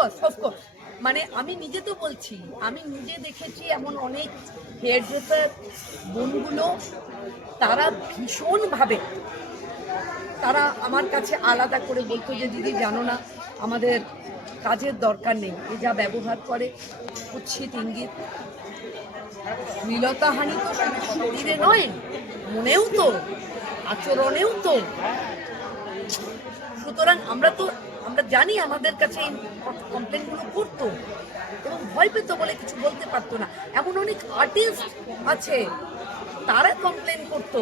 Of course মানে আমি নিজে তো বলছি, আমি নিজে দেখেছি এমন অনেক হেয়ার ড্রেসার বোনগুলো, তারা ভীষণভাবে তারা আমার কাছে আলাদা করে বলতো যে দিদি জানো না আমাদের কাজের দরকার নেই, এ যা ব্যবহার করে কুৎসিত ইঙ্গিত, শ্লীলতাহানি তো শুধু শরীরে নয়, মনেও তো, আচরণেও তো। সুতরাং আমরা জানি আমাদের কাছে এই কমপ্লেনগুলো করতো এবং ভয় পেত বলে কিছু বলতে পারতো না। এমন অনেক আর্টিস্ট আছে তারা কমপ্লেন করতো,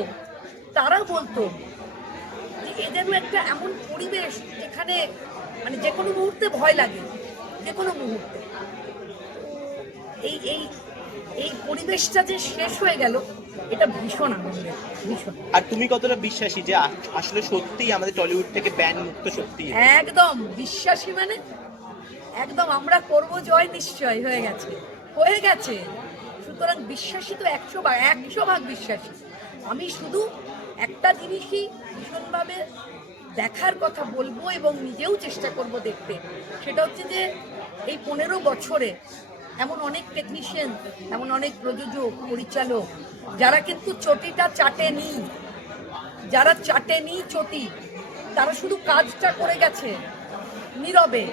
তারা বলতো যে এ যেন একটা এমন পরিবেশ যেখানে মানে যে কোনো মুহূর্তে ভয় লাগে, যে কোনো মুহূর্তে। এই এই এই পরিবেশটা যে শেষ হয়ে গেল, এটা ভীষণ আনন্দের, ভীষণ। আর তুমি কতটা বিশ্বাসী যে আসলে সত্যিই আমাদের টলিউড থেকে ব্যান মুক্ত সত্যি? একদম বিশ্বাসী, মানে একদম আমরা করব জয়, নিশ্চয় হয়ে গেছে। সুতরাং বিশ্বাসী তো 100 ভাগ বিশ্বাসী। আমি শুধু একটা জিনিসই ভীষণভাবে দেখার কথা বলবো এবং নিজেও চেষ্টা করব দেখতে, সেটা হচ্ছে যে এই 15 বছরে এমন অনেক টেকনিশিয়ান, এমন অনেক প্রযোজক, পরিচালক যারা কিন্তু চটিটা চাটেনি, যারা চাটেনি চটি, তারা শুধু কাজটা করে গেছে নীরবে।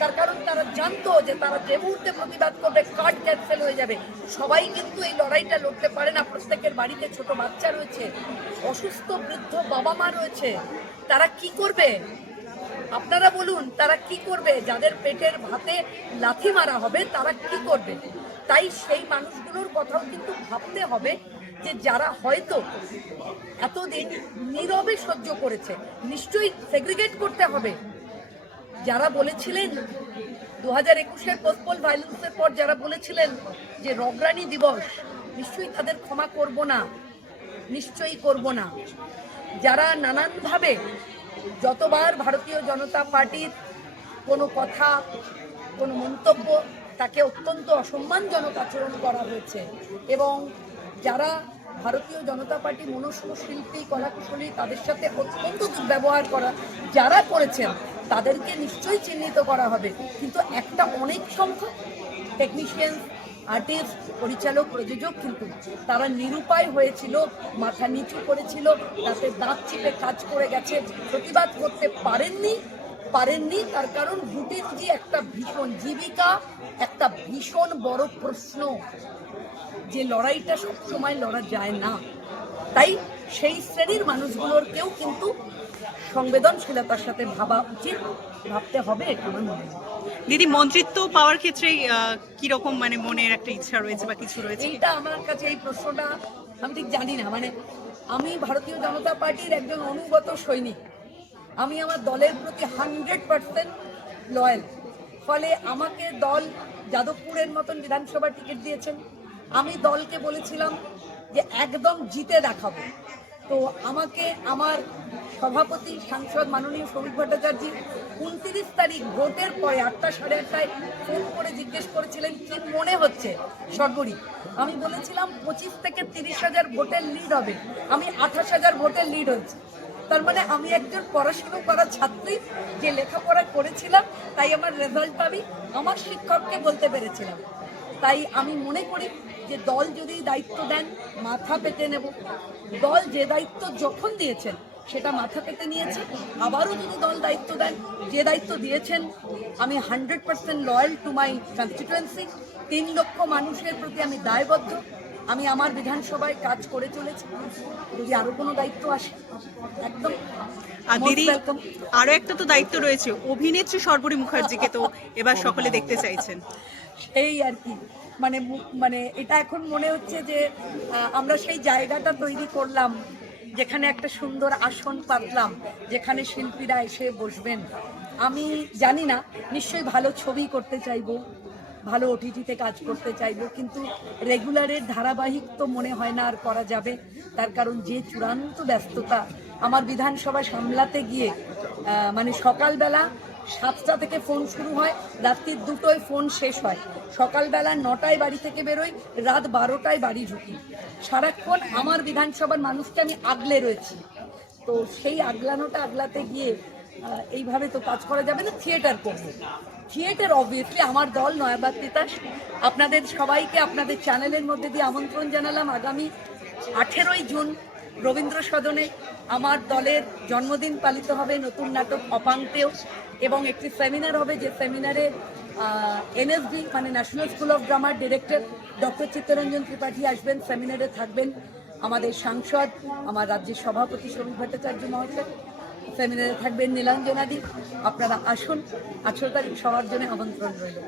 তার কারণ তারা জানতো যে তারা যে মুহূর্তে প্রতিবাদ করবে কার্ড ক্যান্সেল হয়ে যাবে। সবাই কিন্তু এই লড়াইটা লড়তে পারে না, প্রত্যেকের বাড়িতে ছোট বাচ্চা রয়েছে, অসুস্থ বৃদ্ধ বাবা মা রয়েছে, তারা কি করবে? আপনারা বলুন, তারা কি করবে? যাদের পেটের ভাতে লাথি মারা হবে তারা কি করবে? তাই সেই মানুষগুলোর কথাও কিন্তু ভাবতে হবে যে যারা হয়তো এতদিন নীরবে সহ্য করেছে, নিশ্চয়ই সেগ্রিগেট করতে হবে। যারা বলেছিলেন 2021-এর পোস্টপোল ভায়োলেন্সের পর যারা বলেছিলেন যে রগরানি দিবস, নিশ্চয়ই তাদের ক্ষমা করব না, নিশ্চয়ই করব না। যারা নানানভাবে যতবার ভারতীয় জনতা পার্টির কোনো কথা, কোনো মন্তব্য, তাকে অত্যন্ত অসম্মানজনক আচরণ করা হয়েছে, এবং যারা ভারতীয় জনতা পার্টি মনস্ক শিল্পী, কলাকুশলী, তাদের সাথে অত্যন্ত দুর্ব্যবহার যারা করেছেন তাদেরকে নিশ্চয়ই চিহ্নিত করা হবে। কিন্তু একটা অনেক সংখ্যক টেকনিশিয়ান, আর্টিস্ট, পরিচালক, প্রযোজক কিন্তু তারা নিরুপায় হয়েছিল, মাথা নিচু করেছিল, তাতে দাঁত চিপে কাজ করে গেছে, প্রতিবাদ করতে পারেননি। তার কারণ রুটি রুজি একটা ভীষণ জীবিকা, একটা ভীষণ বড় প্রশ্ন, যে লড়াইটা সবসময় লড়া যায় না। তাই সেই শ্রেণীর মানুষগুলোরকেও কিন্তু সংবেদনশীলতার সাথে ভাবা উচিত, ভাবতে হবে, এটা আমার মনে হয়। দিদি, মন্ত্রিত্ব পাওয়ার ক্ষেত্রে কিরকম মানে মনের একটা ইচ্ছা রয়েছে বা কিছু রয়েছে? এইটা আমার কাছে এই প্রশ্নটা আমি ঠিক জানি না। মানে আমি ভারতীয় জনতা পার্টির একজন অনুগত সৈনিক, আমি আমার দলের প্রতি 100% লয়াল। ফলে আমাকে দল যাদবপুরের মতন বিধানসভা টিকিট দিয়েছেন, আমি দলকে বলেছিলাম যে একদম জিতে দেখাবো। তো আমাকে আমার সভাপতি সাংসদ মাননীয় শ্রমিক ভট্টাচার্য 29 তারিখ ভোটের পরে 8টা সাড়ে 8টায় ফোন করে জিজ্ঞেস করেছিলেন কি মনে হচ্ছে সর্বরি। আমি বলেছিলাম 25 থেকে 30,000 ভোটের লিড হবে, আমি 28,000 ভোটের লিড হচ্ছে। তার মানে আমি একজন পড়াশুনো করা ছাত্রী, যে লেখাপড়া করেছিলাম, তাই আমার রেজাল্ট আমি আমার শিক্ষককে বলতে পেরেছিলাম। তাই আমি মনে করি যে দল যদি দায়িত্ব দেন মাথা পেতে নেব। দল যে দায়িত্ব যখন দিয়েছেন সেটা মাথা পেতে নিয়েছে। আবারও যদি দল দায়িত্ব দেন, যে দায়িত্ব দিয়েছেন, আমি 100% লয়াল টু মাই কনস্টিটুয়েন্সি। 3 লক্ষ মানুষের প্রতি আমি দায়বদ্ধ। আমি আমার বিধানসভায় কাজ করে চলেছি। যদি আরো কোনো দায়িত্ব আসে, একদম। আর দিদি, আরো একটা তো দায়িত্ব রয়েছে, অভিনেত্রী সর্বরী মুখার্জিকে তো এবার সকলে দেখতে চাইছেন। সেই আর কি, মানে এটা এখন মনে হচ্ছে যে আমরা সেই জায়গাটা তৈরি করলাম, যেখানে একটা সুন্দর আসন পাতলাম, যেখানে শিল্পীরা এসে বসবেন। আমি জানি না, নিশ্চয়ই ভালো ছবি করতে চাইবো, ভালো ওটিটিতে কাজ করতে চাইবো, কিন্তু রেগুলারের ধারাবাহিক তো মনে হয় না আর করা যাবে। তার কারণ যে চূড়ান্ত ব্যস্ততা আমার বিধানসভা সামলাতে গিয়ে, মানে সকালবেলা 7টা থেকে ফোন শুরু হয়, রাত্রির 2টোয় ফোন শেষ হয়, সকালবেলা 9টায় বাড়ি থেকে বেরোই, রাত 12টায় বাড়ি ঢুকি। সারাক্ষণ আমার বিধানসভার মানুষকে আমি আগলে রয়েছি। তো সেই আগলাতে গিয়ে এইভাবে তো কাজ করা যাবে না, থিয়েটার করবো। থিয়েটার অবভিয়াসলি আমার দল নয়াবাদ তিতাস আপনাদের সবাইকে আপনাদের চ্যানেলের মধ্যে দিয়ে আমন্ত্রণ জানালাম আগামী 18ই জুন রবীন্দ্র সদনে আমার দলের জন্মদিন পালিত হবে নতুন নাটক অপাঙ্ক্তেয় এবং একটি সেমিনার হবে যে সেমিনারে এনএসডি মানে national school of drummer director doctor Chittaranjan Tripathi আসবেন সেমিনারে থাকবেন আমাদের সাংসদ আমার রাজ্যের সভাপতি শ্রমিক ভট্টাচার্য মহাশয় সেমিনারে থাকবেন নীলাঞ্জনাদি আপনারা আসুন 18 তারিখ সবার জন্য আমন্ত্রণ রইল